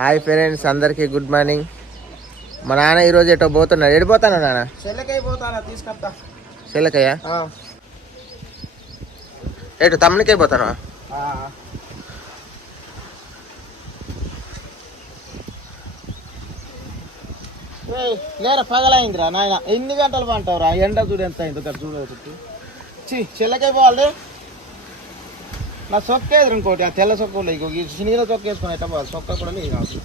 Hi friends, అందరికీ good morning. మా నాన్న ఈరోజు ఎటో పోతున్నాడు. ఎడిపోతాను నాన్న? చెల్లెకై పోతానా, తీసుకొస్తా. చెల్లకయ్యా? ఎటు తమ్మునికై పోతాను. లేరా, పగలైందిరా నాయన. ఎన్ని గంటలు పంటావురా? ఎండ చూడు ఎంత అయింది. చూడవచ్చు. చెల్లకై పోవాలి. నా సొక్క ఎదురు ఇంకోటి, ఆ తెల్ల సొక్క చిన్న సొక్క వేసుకుని ఎట్లా పోవాలి? సొక్క కూడా నీకు కావచ్చు.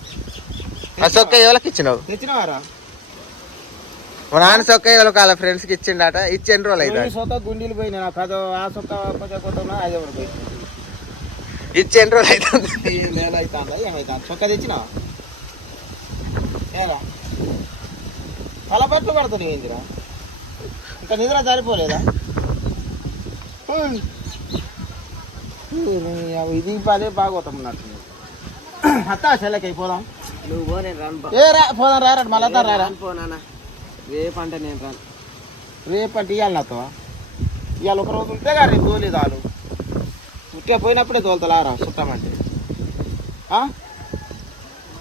ఆ సొక్క ఎవరికి ఇచ్చినావు? తెచ్చినవారా? మా నాన్న సొక్క ఎవరికి వాళ్ళ ఫ్రెండ్స్కి ఇచ్చిండట. ఇచ్చి ఎన్ని రోజులు అయితే? సొక్క గుండీలు పోయినా నాకు. ఆ సొక్క కొట్టా అది ఎవరు పోయి ఇచ్చి ఎన్ని రోజులు అవుతుంది? నెల అవుతుందా ఏమవుతా? సొక్క తెచ్చినావా? ఏరా తలపట్లు పడుతుంది ఏందిరా? ఇంకా నిద్ర సరిపోలేదా? ఇది పదే బాగోతాం అన్నట్టు. అత్తా చెల్లెకి పోదాం. నువ్వు పోనే రాను. పోదాం రారా, మళ్ళా రారా. పోనా రేపంటే నేను రాను. రేపంటే ఇవ్వాలి నాతో. ఇవాళ ఒక రోజు ఉంటే కానీ రేపు తోలేదు వాళ్ళు. ఉట్టే పోయినప్పుడే తోలుతారా చుట్టామంటే.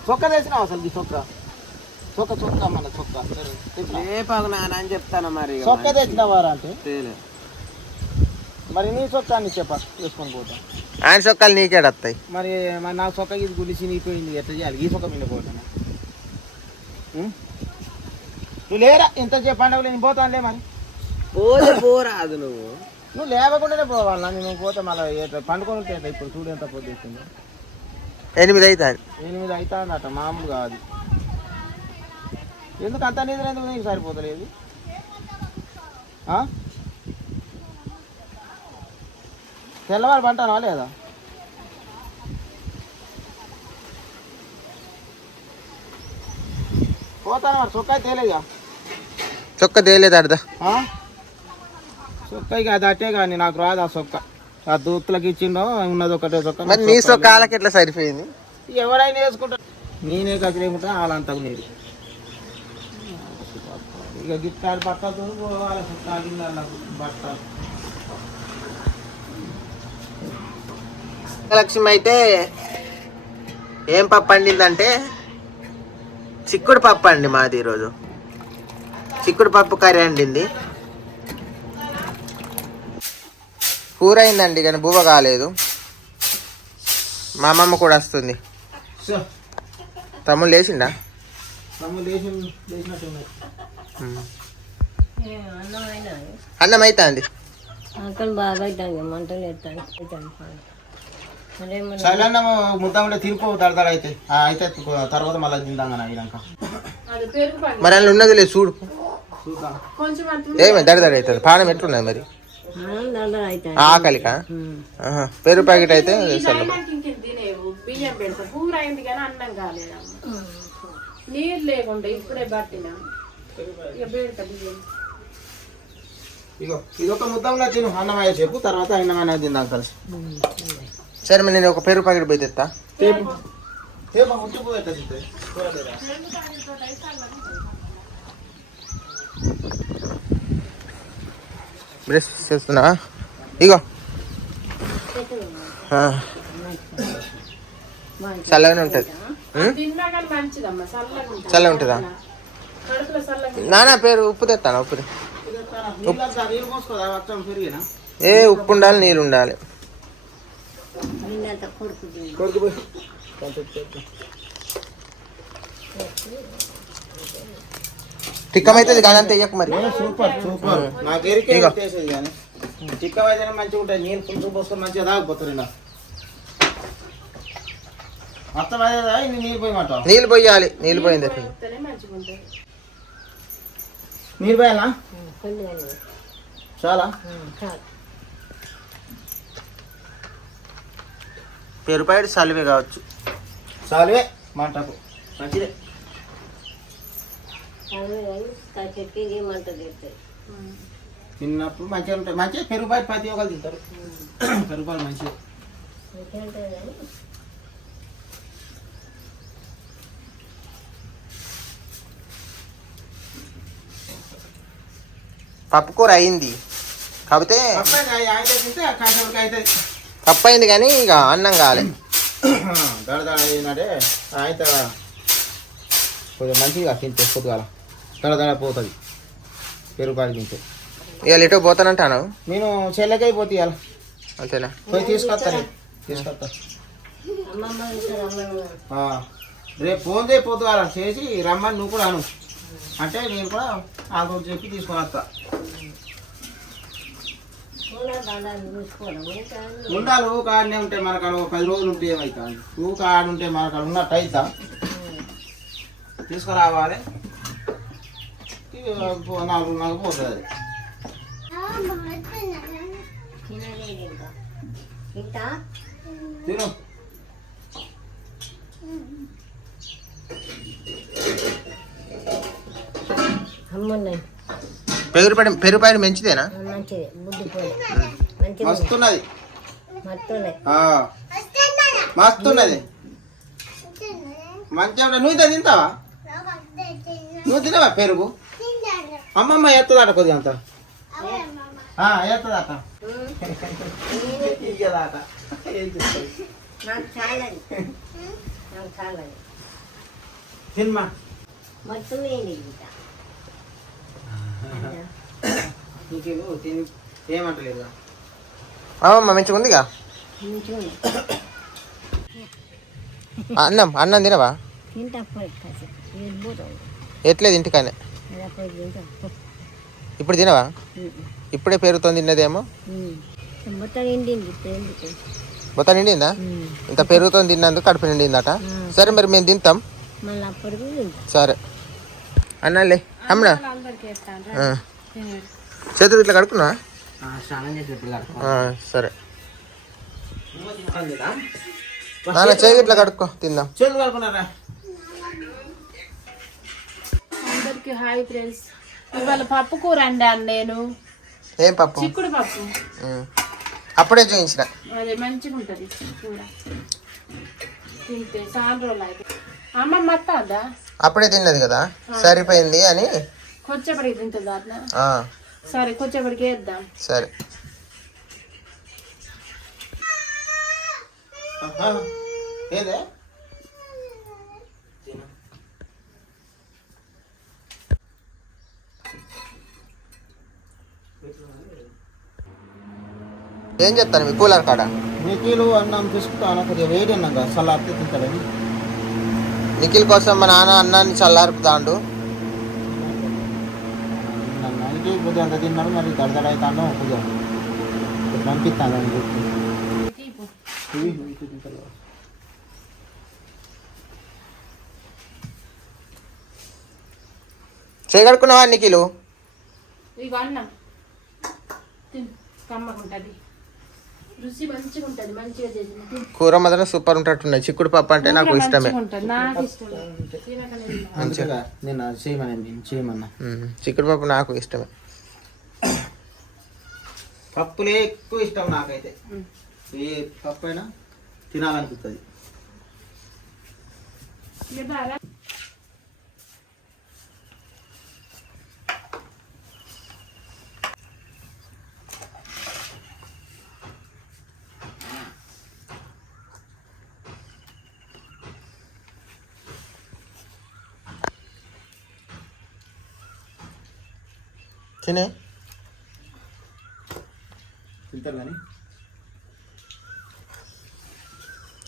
చొక్క తెచ్చినావు అసలు? ఈ చొక్క చొక్క చొక్క మన చొక్క రేపాకు నాన్న అని చెప్తాను. మరి చొక్క తెచ్చినవారా అంటే మరి నీ చొక్కా అని చెప్ప వేసుకొని పోతా. ఆయన చొక్కాలు నీకేడత్తాయి. మరి మరి నా చొక్క ఇది గుడిసి నీపోయింది, ఎట్లా చేయాలి? ఈ చొక్క మీద పోతాను. నువ్వు లేరా? ఎంత పండుగ నేను పోతానులే. మరి పోరాదు. నువ్వు లేవకుండానే పోవాలా? నేను పోతే మళ్ళీ పండుకొని ఉంటే ఇప్పుడు చూడు ఎంత పొద్దుతుంది. 8 అవుతుంది. 8 అవుతుందట, మామూలు కాదు. ఎందుకు అంత నిద్ర ఎందుకు? నీకు సరిపోతలేదు. తెల్లవారు పంటానా లేదా? పోతాను మరి. చొక్కా తేలేగా? చొక్క తేలేదు అర్థ. చొక్క ఇక అది అట్టే కానీ నాకు రాదు ఆ చొక్క. ఆ దూత్తులకి ఇచ్చిండో ఉన్నది ఒకటే చొక్క. మరి నీ చొక్కాలకి ఎట్లా సరిపోయింది? ఎవరైనా వేసుకుంటా, నేనే కసి లేకుంటా వాళ్ళంతకు నీరు. ఇక గిట్టాడు బట్టలతో పోవాలి. బట్టలు లక్ష్మి అయితే ఏం పప్పు వండిందంటే చిక్కుడు పప్పు అండి మాది. ఈరోజు చిక్కుడు పప్పు కర్రీ వండింది. కూర అయిందండి కానీ బువ్వ కాలేదు. మా అమ్మమ్మ కూడా వస్తుంది. తమ్ముడు లేచిండా? అన్నం అవుతుంది. ముద్దాంలో తినిపో దడదడ అయితే అయితే తర్వాత మళ్ళీ తిందాం. మరి అందులో ఉన్నది లేదు చూడు. ఏమే దడదడ అవుతుంది. పానం ఎట్లున్నది మరి? ఆకలికా? పెరుగు ప్యాకెట్ అయితే నీరు లేకుండా ఇప్పుడే పట్టినా. ఇదొక ముద్దంలో తిను, అన్నమయ్య చెప్పు. తర్వాత అన్నమైన తిందాం కలిసి. సరే మరి నేను ఒక పెరుగు ప్యాకెట్ పోయి తెస్తా. బ్రష్ చేస్తున్నా. ఇగో చల్లగానే ఉంటుంది. చల్లగా ఉంటుందా? నానా పేరు ఉప్పు తెస్తాను. ఉప్పు ఉప్పు ఉండాలి, నీళ్ళు ఉండాలి. టిక్కమైతుంది కాదంతా ఇయ్యకు మరి. Super super. నాకు టిక్కమైతే మంచిగా ఉంటాయి. నీళ్ళు కొంచెం పోసుకొని మంచిగా తాగిపోతారు. నీళ్ళు పోయమంట. నీళ్ళు పోయాలి. నీళ్ళు పోయింది. నీళ్ళు పోయాలా? చాలా పెరుపాయడు సలివే కావచ్చు. సాలువే మంటకు మంచిదే. తిన్నప్పుడు మంచిగా ఉంటాయి. మంచిగా పెరుగుపాయలు ప్రతి ఒక్కరు తింటారు. పెరుగుపాయలు మంచిగా. పప్పు కూర అయింది కాకపోతే పప్పు అయింది కానీ ఇక అన్నం కాలే. దడ అయినట్టే అయితే కొద్దిగా మంచిగా తింటే పొద్దుగాల దడ పోతుంది పెరుగు పాలు తింటే. ఇవాళ ఎటో పోతానంటాను. నేను చెల్లెకై పోతే ఇవాళ అంతేనా? పోయి తీసుకొస్తా రేపు ఫోన్ చేయి పొద్దుగాల చేసి రమ్మని నువ్వు కూడా అను అంటే నేను కూడా ఆ రోజు చెప్పి తీసుకొని వస్తా. ఉండాలి ఊ కాడనే ఉంటే మనకు 10 రోజులు ఉంటే ఏమవుతుంది? ఊ కాడ ఉంటే మనకు ఉన్నట్టు అవుతా తీసుకురావాలి. 4 నెలలకు పోతుంది అది. తిను పెరుగుపాయలు మంచిదేనా? మస్తున్నది మస్తున్నది మంచిగా. నువ్వు ఇంత తింటావా? నువ్వు తినవా పెరుగు? అమ్మమ్మ ఎత్తదాట కొద్దిగా అంత ఎత్తదాట ఇయ్యదాట. తిన్మా నీకేమో తిని ఏమంటలేదు. అమ్మమ్మ మంచిగా ఉందిగా. అన్నం తినవా? ఎట్లేదు ఇంటికానే. ఇప్పుడు తినవా? ఇప్పుడే పెరుగుతో తిన్నదేమో. మొత్తం నిండిందా? ఇంత పెరుగుతో తిన్నందుకు కడుపు నిండిందట. సరే మరి మేము తింటాం. సరే అన్నాలే అమ్మడా చేతులు ఇట్లా కడుక్కున్నా. సరే నాన్న చేయి ఇట్లా కడుక్కో తిందాం. చేతులు కడుక్కున్నారా? అందరికి హాయ్ ఫ్రెండ్స్. ఇవాళ పప్పు కూర వండాను నేను. ఏం పప్పు? చిక్కుడు పప్పు. అప్పుడే చూపించిన. అదే మంచిగా ఉంటుంది కూర తింటే. చాలా రోజులు అయితే అమ్మమ్మ అత్తా అప్పుడే తిన్నది కదా సరిపోయింది అని. కొచ్చేపడికి తింటుందా అట్లా? సరే కొచ్చేపడికి వేద్దాం. సరే ఏదే ఏం చెప్తాను మీ కూలర్ కాడ? నిఖిలు అన్నం తీసుకుంటాను కొద్దిగా వేడి అన్నాం కదా సలాడితే తింటాడని. నిఖిల్ కోసం మా నాన్న అన్నాన్ని చల్లారుపుతాండు. నన్ను కొద్దిగా అంత తిన్నాడు మరి దడదడ అవుతాను కొద్దిగా పంపిస్తాను అని చెప్పి. చేయగడుకున్నావా నిఖిలు? ఇక అన్నం తిను కమ్మకుంటుంది. రుచి మంచిగా ఉంటుంది. మంచిగా చేసింది కూర మాత్రం సూపర్ ఉంటున్నాయి. చిక్కుడు పప్పు అంటే నాకు ఇష్టమే. నాకు ఇష్టం. మంచిగా నేను చేయమన్నా చిక్కుడు పప్పు నాకు ఇష్టమే. పప్పులే ఎక్కువ ఇష్టం నాకైతే. ఏ పప్పు అయినా తినాలనిపిస్తుంది. తినే తింటారు కానీ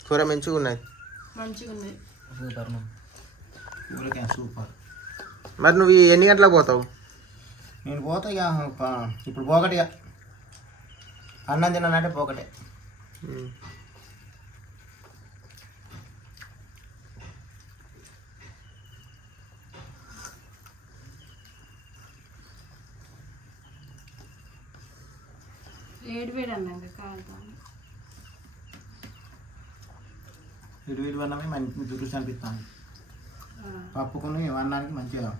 కూర మంచిగా ఉన్నది. మంచిగా ఉన్నాయి. Super super. మరి నువ్వు ఎన్ని గంటలకు పోతావు? నేను పోతా ఇక ఇప్పుడు పోకటిగా అన్నం తిన్నానంటే పోకటే. వేడి అన్నాక కాలుతాను. ఇటు అన్నమే మంచి రుచి అనిపిస్తాను. పప్పుకుని అన్నానికి మంచిగా.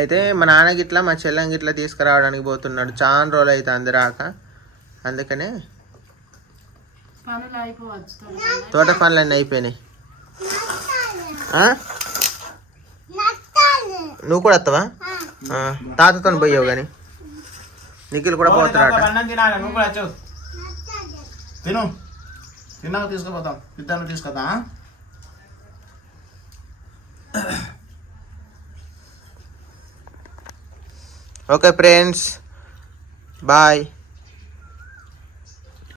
అయితే మా నాన్న గిట్లా మా చెల్లం గిట్లా తీసుకురావడానికి పోతున్నాడు. చాలా రోజులు అయితే అందరాక. అందుకనే పనులు అయిపోవచ్చు. తోట పనులన్నీ అయిపోయినాయి. నువ్వు కూడా వస్తావా? తాతతో పోయావు కానీ నిఖిల్ కూడా పోతున్నాడు. అన్నం తినాలి. నువ్వు కూడా వచ్చావు తిను. తిన్నాక తీసుకుపోతాం, ఇద్దరిని తీసుకొద్దాం. Okay friends, bye.